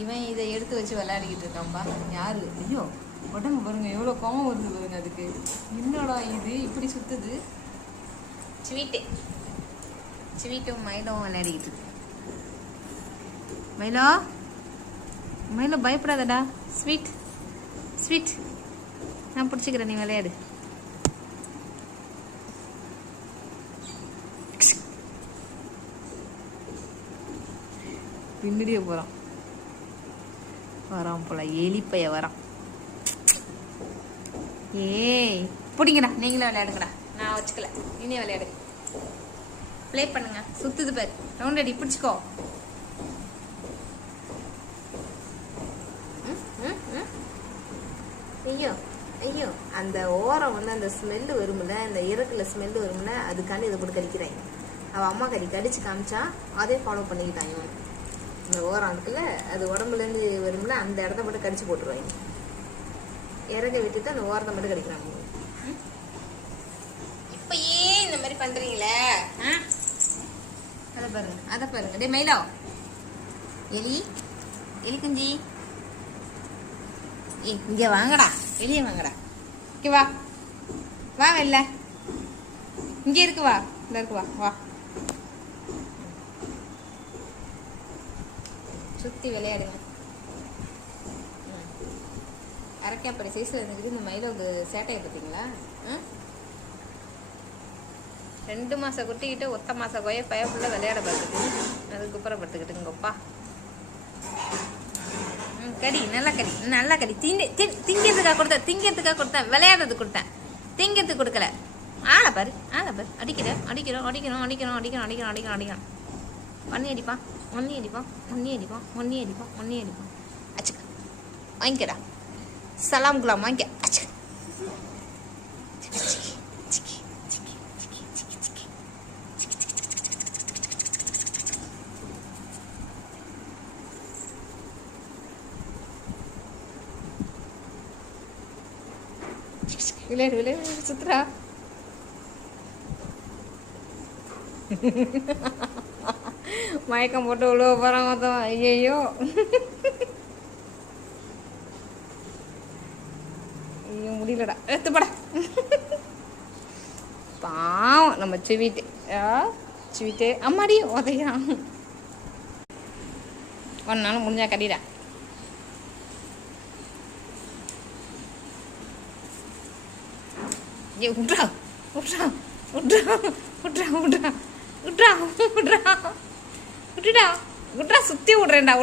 இவன் இதை எடுத்து வச்சு விளையாடிக்கிட்டு இருக்கான்பா. யாரு? ஐயோ உடம்பு பாருங்க எவ்வளோ கோவம் வருது பாருங்க அதுக்கு. என்னடா இது இப்படி சுத்துது? ஸ்வீட்டும் மயிலும் விளையாடிக்கிட்டு இருக்கு. மயிலோ மயிலோ பயப்படாதடா. ஸ்வீட் நான் பிடிச்சிக்கிறேன், நீ விளையாடு. பின்னாடியே வரான் போல, எலிப்பைய வரான். ஏய் பிடிங்கடா, நீங்களும் விளையாடுங்கடா, நான் வச்சுக்கல. நீனே விளையாடு, ப்ளே பண்ணுங்க. சுத்துது பேர் ரவுண்ட் அடி, பிடிச்சிக்கோ. ஐயோ அந்த ஓரம் வந்து அந்த ஸ்மெல்லு வரும்ல, அந்த இறக்குல ஸ்மெல்லு வரும்ல, அதுக்காண்டி இதை போட்டு கடிக்கிறேன். அவள் அம்மா கடிச்சு காமிச்சா அதே ஃபாலோ பண்ணிக்கிட்டான் இவன். இந்த ஓரம் இருக்குல்ல, அது உடம்புலேருந்து வரும்ல, அந்த இடத்த மட்டும் கடிச்சு போட்டுருவாங்க. இறக்க விட்டுட்டு அந்த ஓரத்தை மட்டும் கடிக்கிறாங்க. இப்பயே இந்த மாதிரி பண்றீங்களே, அதை பாருங்க. டே மயிலோ, எலி குஞ்சி, இங்க வாங்கடா, வெளியே வாங்கடா. இங்க வா வெளில, இங்க இருக்கு, வா இந்த இருக்கு, வா சுத்தி விளையாடுங்க. அரக்காப்படி சைஸ்ல இருந்துக்கிட்டு இந்த மயிலோக்கு சேட்டையை பார்த்தீங்களா? 2 மாசம் குட்டிக்கிட்டு ஒத்த மாசம் கொய்ய பயப்புள்ள விளையாட பார்த்துட்டு அதுக்கப்புறம் படுத்துக்கிட்டுங்கப்பா. கடி, நல்லா கடி. திங்கிறதுக்காக கொடுத்தேன், விளையாடுறது கொடுத்தேன், திங்கிறதுக்கு கொடுக்கல. ஆளை பாரு அடிக்கிறோம். ஒன்னி அடிப்பான். அச்சுக்க வாங்கிக்கடா, சலாம் குலாம் வாங்கிக்க. அச்சுக்க விளையாடு சுத்துறா. மயக்கம் போட்டு உழுவ போறான் மொத்தம். ஐயோ முடியலடா, எடுத்துப்படா. பாவம் நம்ம ஸ்வீட்டு அம்மாடி உதையான். ஒன்னால முடிஞ்சா கட்டிடா. விட்றா சுத்தி விடுறேன்டா.